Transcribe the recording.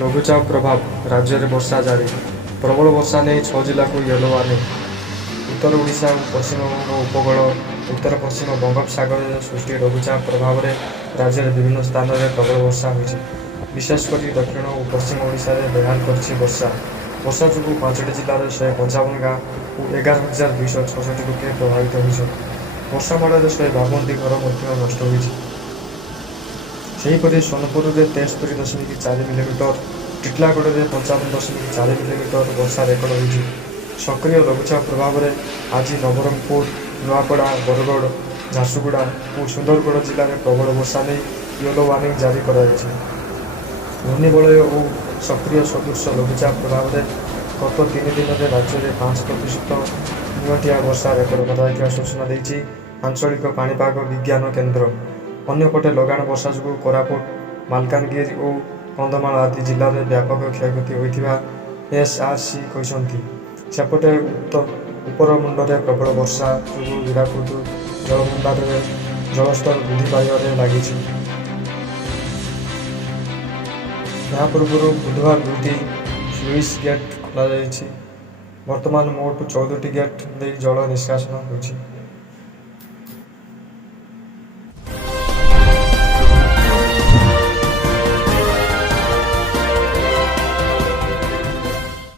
ଲଘୁଚାପ ପ୍ରଭାବ ରାଜ୍ୟରେ ବର୍ଷା ଜାରି। ପ୍ରବଳ ବର୍ଷା ନେଇ 6 ଜିଲ୍ଲାକୁ ୟେଲୋ ୱାର୍ଣ୍ଣିଂ। ଉତ୍ତର ଓଡ଼ିଶା ଓ ପଶ୍ଚିମବଙ୍ଗ ଉପକୂଳ ଉତ୍ତର ପଶ୍ଚିମ ବଙ୍ଗୋପସାଗରରେ ସୃଷ୍ଟି ଲଘୁଚାପ ପ୍ରଭାବରେ ରାଜ୍ୟର ବିଭିନ୍ନ ସ୍ଥାନରେ ପ୍ରବଳ ବର୍ଷା ହୋଇଛି। ବିଶେଷ କରି ଦକ୍ଷିଣ ଓ ପଶ୍ଚିମ ଓଡ଼ିଶାରେ ବେହାଲ କରିଛି ବର୍ଷା। ବର୍ଷା ଯୋଗୁଁ 5ଟି ଜିଲ୍ଲାର 155 ଗାଁ ଓ 11,266 ଲୋକେ ପ୍ରଭାବିତ ହୋଇଛନ୍ତି। ବର୍ଷା ମାଡ଼ରେ 152ଟି ଘର ମଧ୍ୟ ନଷ୍ଟ ହୋଇଛି। ସେହିପରି ସୋନପୁରରେ 73.4 ମିଲିମିଟର, ଟିଟିଲାଗଡ଼ରେ 55.4 ମିଲିମିଟର ବର୍ଷା ରେକର୍ଡ ହୋଇଛି। ସକ୍ରିୟ ଲଘୁଚାପ ପ୍ରଭାବରେ ଆଜି ନବରଙ୍ଗପୁର, ନୂଆପଡ଼ା, ବରଗଡ଼, ଝାରସୁଗୁଡ଼ା ଓ ସୁନ୍ଦରଗଡ଼ ଜିଲ୍ଲାରେ ପ୍ରବଳ ବର୍ଷା ନେଇ ୟେଲୋ ୱାର୍ଣ୍ଣିଂ ଜାରି କରାଯାଇଛି। ଘୂର୍ଣ୍ଣିବଳୟ ଓ ସକ୍ରିୟ ସଦୃଶ ଲଘୁଚାପ ପ୍ରଭାବରେ ଗତ 3 ଦିନରେ ରାଜ୍ୟରେ 5% ନିଅଣ୍ଟିଆ ବର୍ଷା ରେକର୍ଡ କରାଯାଇଥିବା ସୂଚନା ଦେଇଛି ଆଞ୍ଚଳିକ ପାଣିପାଗ ବିଜ୍ଞାନ କେନ୍ଦ୍ର। ଅନ୍ୟପଟେ ଲଗାଣ ବର୍ଷା ଯୋଗୁଁ କୋରାପୁଟ, ମାଲକାନଗିରି ଓ କନ୍ଧମାଳ ଆଦି ଜିଲ୍ଲାରେ ବ୍ୟାପକ କ୍ଷୟକ୍ଷତି ହୋଇଥିବା ଏସ୍ଆର୍ସି କହିଛନ୍ତି। ସେପଟେ ଉପରମୁଣ୍ଡରେ ପ୍ରବଳ ବର୍ଷା ଯୋଗୁଁ ହୀରାକୁଦ ଜଳଭଣ୍ଡାରରେ ଜଳସ୍ତର ବୃଦ୍ଧି ପାଇବାରେ ଲାଗିଛି। ଏହା ପୂର୍ବରୁ ବୁଧବାର 2ଟି ସ୍ଲୁଇସ୍ ଗେଟ୍ ଖୋଲାଯାଇଛି। ବର୍ତ୍ତମାନ ମୋଟ 14ଟି ଗେଟ୍ ଦେଇ ଜଳ ନିଷ୍କାସନ ହେଉଛି।